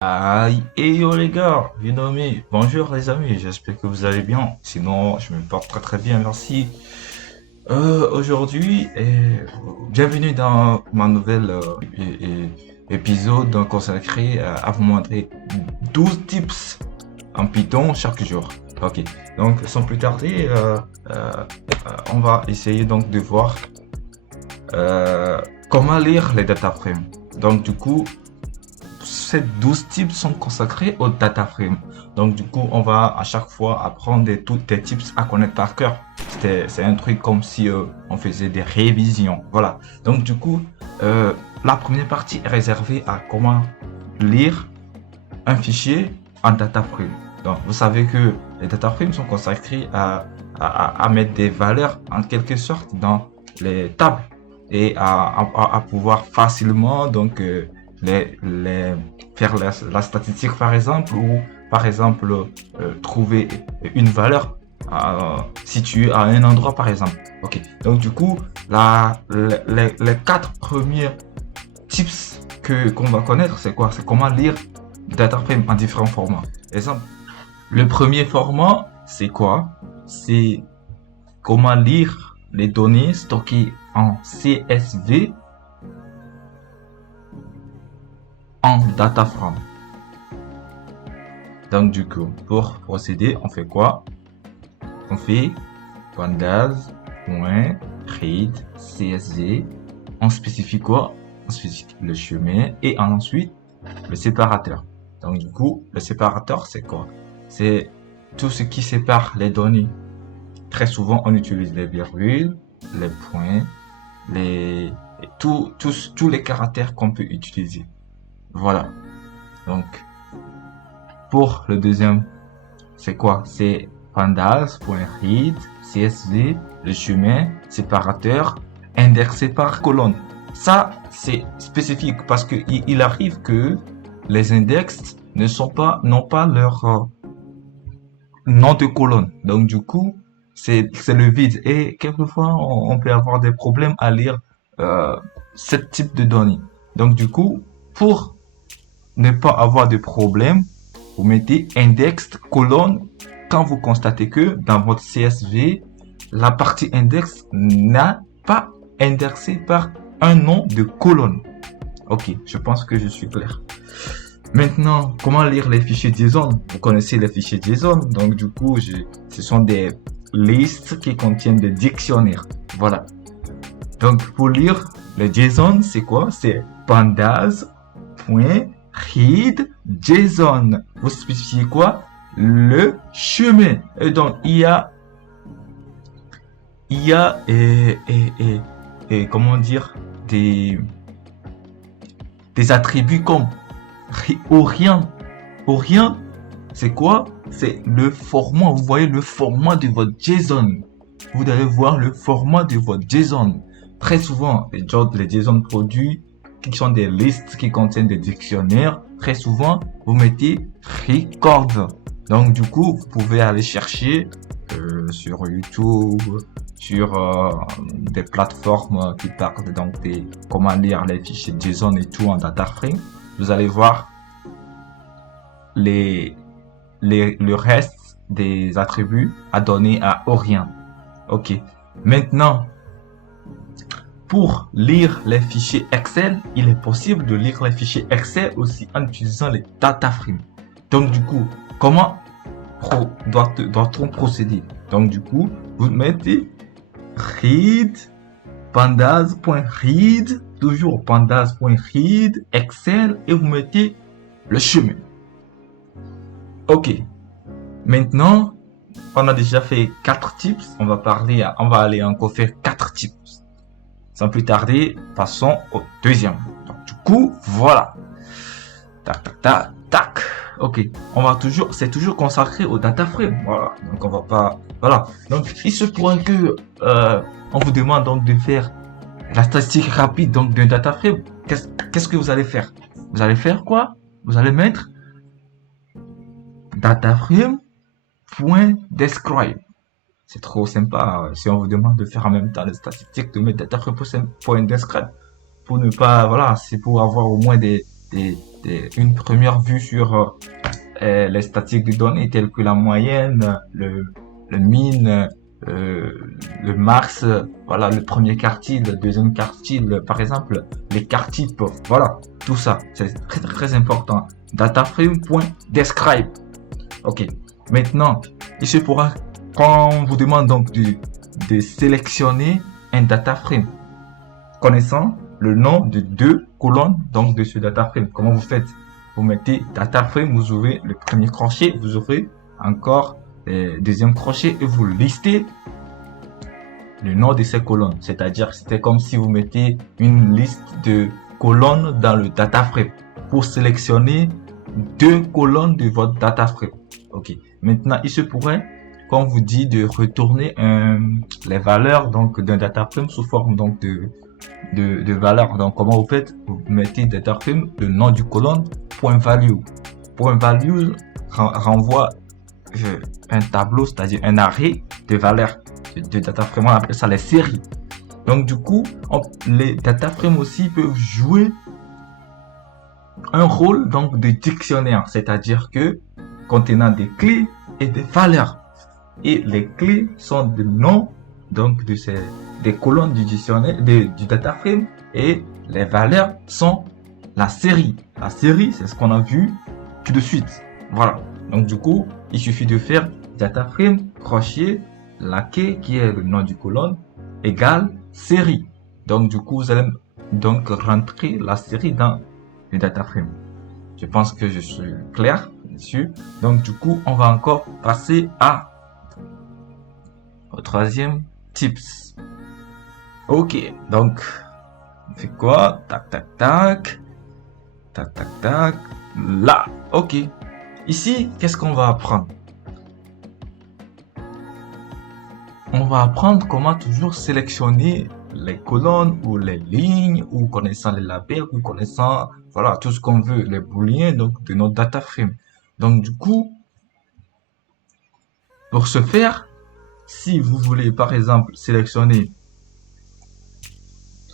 Aïe, et yo les gars, you know me. Bonjour les amis, j'espère que vous allez bien. Sinon, je me porte très très bien, merci. Aujourd'hui, bienvenue dans ma nouvelle épisode consacré à vous montrer 12 tips en Python chaque jour. Ok, donc sans plus tarder, on va essayer donc de voir comment lire les data frames. Donc du coup, ces 12 tips sont consacrés au data frame. Donc, du coup, on va à chaque fois apprendre tous tes tips à connaître par cœur. C'est un truc comme si on faisait des révisions. Voilà. Donc, du coup, la première partie est réservée à comment lire un fichier en data frame. Donc, vous savez que les data frames sont consacrés à mettre des valeurs en quelque sorte dans les tables et à pouvoir facilement donc faire la statistique par exemple ou par exemple trouver une valeur située à un endroit par exemple. Ok, donc du coup les quatre premiers tips que qu'on va connaître, c'est quoi? C'est comment lire data frame en différents formats. Exemple, le premier format, c'est quoi? C'est comment lire les données stockées en CSV en data frame. Donc du coup, pour procéder, on fait quoi? On fait pandas.read CSV. On spécifie quoi? On spécifie le chemin et ensuite le séparateur. Donc du coup, le séparateur, c'est quoi? C'est tout ce qui sépare les données. Très souvent, on utilise les virgules, les points, tous les caractères qu'on peut utiliser. Voilà. Donc, pour le deuxième, c'est quoi? C'est pandas.read, CSV, le chemin, séparateur, indexé par colonne. Ça, c'est spécifique parce que il arrive que les index n'ont pas leur nom de colonne. Donc, du coup, c'est le vide. Et quelquefois, on peut avoir des problèmes à lire euh, ce type de données. Donc, du coup, pour ne pas avoir de problème, vous mettez index colonne quand vous constatez que dans votre CSV, la partie index n'a pas indexé par un nom de colonne. Ok, je pense que je suis clair. Maintenant, comment lire les fichiers JSON? Vous connaissez les fichiers JSON, donc du coup, ce sont des listes qui contiennent des dictionnaires. Voilà. Donc, pour lire le JSON, c'est quoi? C'est pandas.read JSON. Vous spécifiez quoi? Le chemin. Et donc, il y a comment dire, des, des attributs comme orient. Orient, c'est quoi? C'est le format. Vous voyez le format de votre JSON. Vous devez voir le format de votre JSON. Très souvent, les JSON produits qui sont des listes qui contiennent des dictionnaires, très souvent, vous mettez record. Donc, du coup, vous pouvez aller chercher sur YouTube, sur des plateformes qui parlent donc des comment lire les fichiers JSON et tout en data frame. Vous allez voir les, le reste des attributs à donner à Orient. Ok. Maintenant, pour lire les fichiers Excel, il est possible de lire les fichiers Excel aussi en utilisant les data frames. Donc du coup, comment doit-on procéder? Donc du coup, vous mettez read pandas.read, toujours pandas.read Excel et vous mettez le chemin. Ok. Maintenant, on a déjà fait 4 tips. On va aller encore faire 4 tips. Sans plus tarder, passons au deuxième. Donc, du coup, voilà. Tac, tac, tac, tac. Ok. C'est toujours consacré au data frame. Voilà. Donc, on va pas, voilà. Donc, il se pourrait que, on vous demande donc de faire la statistique rapide donc d'un data frame. Qu'est-ce que vous allez faire? Vous allez faire quoi? Vous allez mettre data frame.describe. C'est trop sympa si on vous demande de faire en même temps les statistiques, de mettre data frame.describe pour ne pas, voilà, c'est pour avoir au moins une première vue sur les statistiques de données telles que la moyenne, le min, le max, voilà, le premier quartile, le deuxième quartile, par exemple, les quartiles, voilà, tout ça, c'est très très important. Dataframe.describe. Ok. Maintenant, il se pourra, quand on vous demande donc de sélectionner un dataframe, connaissant le nom de deux colonnes donc de ce dataframe. Comment vous faites? Vous mettez dataframe, vous ouvrez le premier crochet, vous ouvrez encore le deuxième crochet et vous listez le nom de ces colonnes. C'est-à-dire, c'était comme si vous mettez une liste de colonnes dans le dataframe pour sélectionner deux colonnes de votre dataframe. Ok. Maintenant, il se pourrait qu'on vous dit de retourner les valeurs donc d'un dataframe sous forme donc de valeurs. Donc, comment vous faites? Vous mettez dataframe, le nom du colonne, .value. .value renvoie un tableau, c'est-à-dire un array de valeurs de dataframe. On appelle ça les séries. Donc, du coup, les dataframes aussi peuvent jouer un rôle donc de dictionnaire, c'est-à-dire que contenant des clés et des valeurs. Et les clés sont des noms donc des colonnes du dictionnaire, du dataframe, et les valeurs sont la série. La série, c'est ce qu'on a vu tout de suite. Voilà. Donc du coup, il suffit de faire dataframe crochet la key qui est le nom du colonne égale série. Donc du coup, vous allez donc rentrer la série dans le dataframe. Je pense que je suis clair dessus. Donc du coup, on va encore passer au troisième tips. Ok, donc on fait quoi? Tac tac tac, tac tac tac. Là, ok. Ici, qu'est-ce qu'on va apprendre? On va apprendre comment toujours sélectionner les colonnes ou les lignes, ou connaissant les labels, ou connaissant, voilà, tout ce qu'on veut, les booléens donc de notre data frame. Donc du coup, pour ce faire, si vous voulez par exemple sélectionner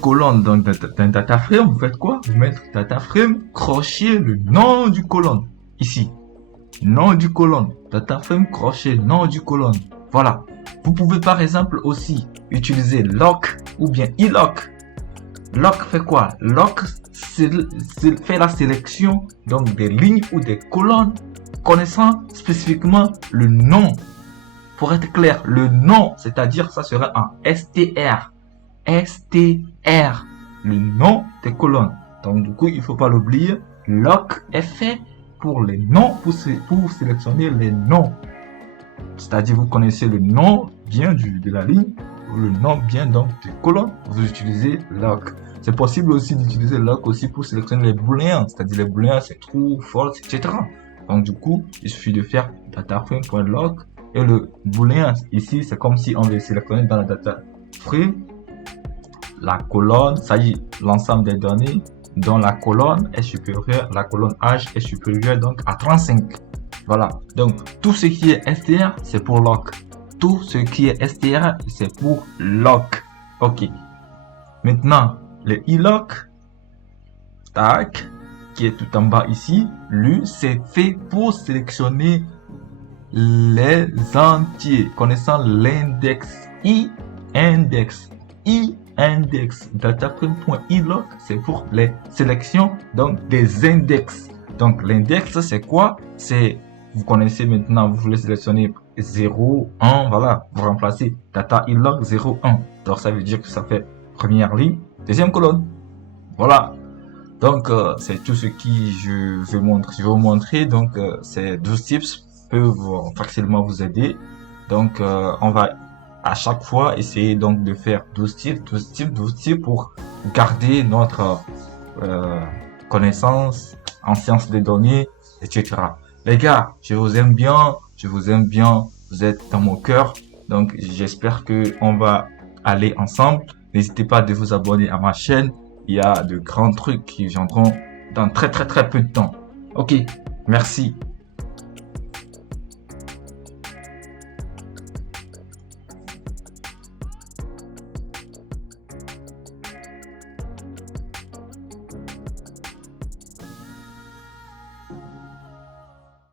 colonne d'un data frame, vous faites quoi? Vous mettez data frame crochet le nom du colonne ici, nom du colonne, data frame crochet nom du colonne. Voilà. Vous pouvez par exemple aussi utiliser lock ou bien ilock. Lock fait quoi? Lock fait la sélection donc des lignes ou des colonnes connaissant spécifiquement le nom. Pour être clair, le nom, c'est-à-dire ça serait un str. str, le nom des colonnes. Donc du coup, il ne faut pas l'oublier. Lock est fait pour les noms, pour sélectionner les noms. C'est-à-dire vous connaissez le nom bien de la ligne, ou le nom bien donc des colonnes, vous utilisez lock. C'est possible aussi d'utiliser lock aussi pour sélectionner les booléens, c'est-à-dire les booléens c'est true, false, etc. Donc du coup, il suffit de faire dataframe.lock et le booléen ici c'est comme si on veut sélectionner dans la dataframe la colonne, ça y est, l'ensemble des données dont la colonne est supérieure, la colonne H est supérieure donc à 35. Voilà, donc tout ce qui est str c'est pour lock, tout ce qui est str c'est pour lock. Ok, maintenant le ilock, tac, qui est tout en bas ici, lui c'est fait pour sélectionner les entiers connaissant l'index index dataframe.ilock c'est pour les sélections donc des index. Donc l'index c'est quoi? C'est, vous connaissez maintenant, vous voulez sélectionner 0, 1, voilà, vous remplacez data ilock 0, 1. Donc ça veut dire que ça fait première ligne, deuxième colonne. Voilà. Donc c'est tout ce qui je vais vous montrer. Donc ces 12 tips peuvent facilement vous aider. Donc on va à chaque fois essayer donc de faire 12 tips pour garder notre connaissance en sciences des données, etc. Les gars, je vous aime bien, vous êtes dans mon cœur, donc j'espère que on va aller ensemble. N'hésitez pas de vous abonner à ma chaîne, il y a de grands trucs qui viendront dans très peu de temps. Ok, merci.